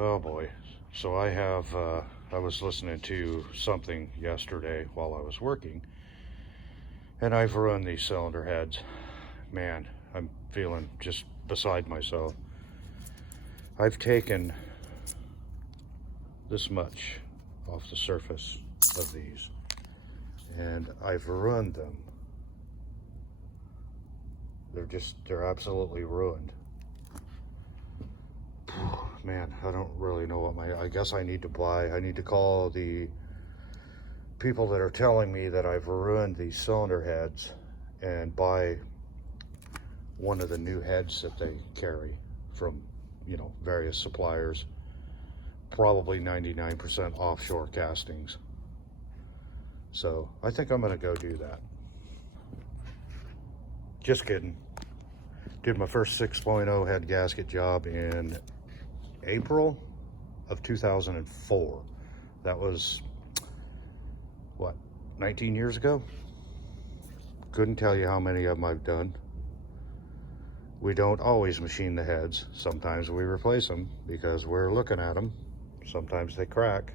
Oh boy. So I was listening to something yesterday while I was working, and I've run these cylinder heads. Man, I'm feeling just beside myself. I've taken this much off the surface of these, and I've ruined them. They're absolutely ruined. Man, I don't really know what I guess I need to call the people that are telling me that I've ruined these cylinder heads and buy one of the new heads that they carry from, various suppliers, probably 99% offshore castings. So I think I'm gonna go do that. Just kidding. Did my first 6.0 head gasket job in April of 2004. That was, what, 19 years ago? Couldn't tell you how many of them I've done. We don't always machine the heads. Sometimes we replace them because we're looking at them. Sometimes they crack.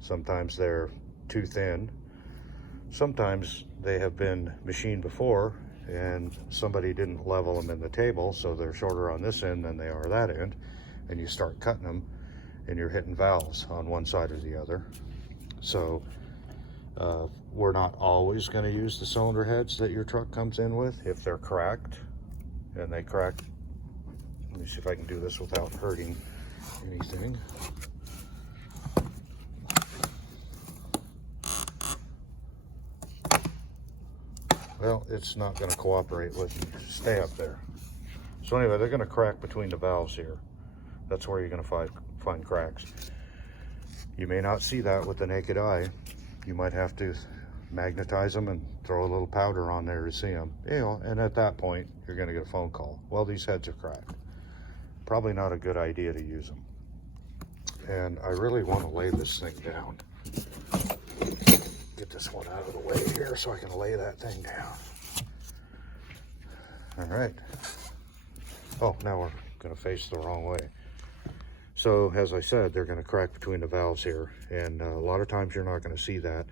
Sometimes they're too thin. Sometimes they have been machined before and somebody didn't level them in the table, so they're shorter on this end than they are that end, and you start cutting them and you're hitting valves on one side or the other. So we're not always going to use the cylinder heads that your truck comes in with if they're cracked, and they crack. Let me see if I can do this without hurting anything. Well, it's not going to cooperate with me. Stay up there. So anyway, they're going to crack between the valves here. That's where you're going to find cracks. You may not see that with the naked eye. You might have to magnetize them and throw a little powder on there to see them. And at that point, you're going to get a phone call. Well, these heads are cracked. Probably not a good idea to use them. And I really want to lay this thing down. Get this one out of the way here so I can lay that thing down. All right. Oh, now we're going to face the wrong way. So as I said, they're going to crack between the valves here, and a lot of times you're not going to see that.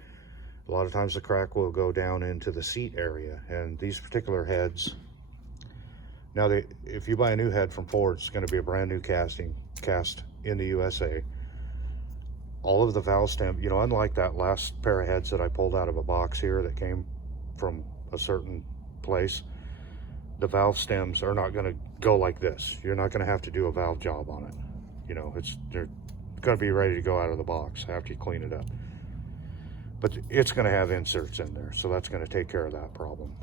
A lot of times the crack will go down into the seat area, and these particular heads, now if you buy a new head from Ford, it's going to be a brand new cast in the USA. All of the valve stem, unlike that last pair of heads that I pulled out of a box here that came from a certain place, the valve stems are not going to go like this. You're not going to have to do a valve job on it. They're going to be ready to go out of the box after you clean it up. But it's going to have inserts in there, so that's going to take care of that problem.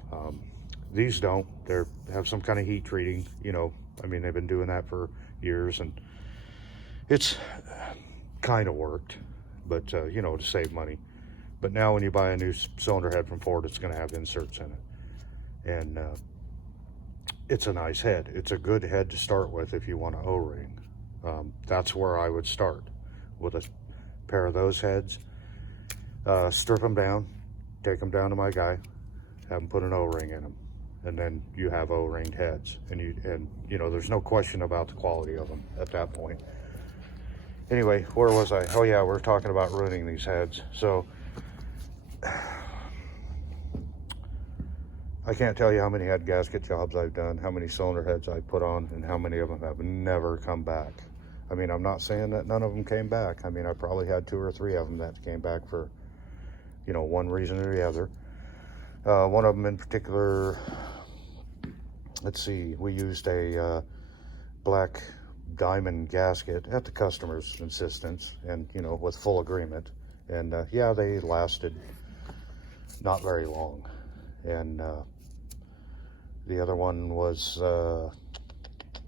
These don't. They have some kind of heat treating. They've been doing that for years, and it's kind of worked, but to save money. But now when you buy a new cylinder head from Ford, it's going to have inserts in it, and it's a nice head. It's a good head to start with if you want an O-ring. That's where I would start, with a pair of those heads. Strip them down, take them down to my guy, have him put an O-ring in them, and then you have O-ringed heads, and there's no question about the quality of them at that point. Anyway, where was I? Oh yeah, we're talking about ruining these heads. So I can't tell you how many head gasket jobs I've done, how many cylinder heads I put on, and how many of them have never come back. I'm not saying that none of them came back. I probably had 2 or 3 of them that came back for, one reason or the other. One of them in particular, let's see, we used a black diamond gasket at the customer's insistence, and with full agreement, and yeah, they lasted not very long. And the other one was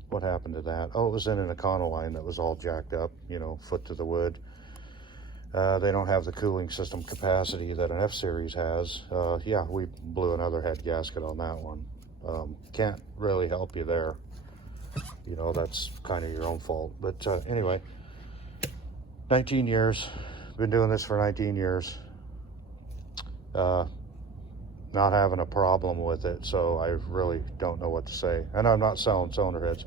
what happened to that? Oh, it was in an Econoline that was all jacked up, foot to the wood. They don't have the cooling system capacity that an F-Series has. Yeah, we blew another head gasket on that one. Can't really help you there. That's kind of your own fault. But anyway, 19 years. Been doing this for 19 years. Not having a problem with it, so I really don't know what to say. And I'm not selling cylinder heads.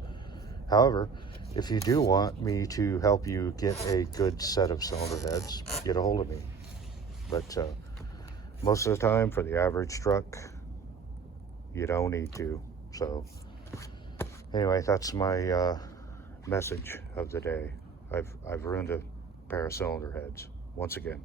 However, if you do want me to help you get a good set of cylinder heads, get a hold of me. But most of the time, for the average truck, you don't need to. So anyway, that's my message of the day. I've ruined a pair of cylinder heads once again.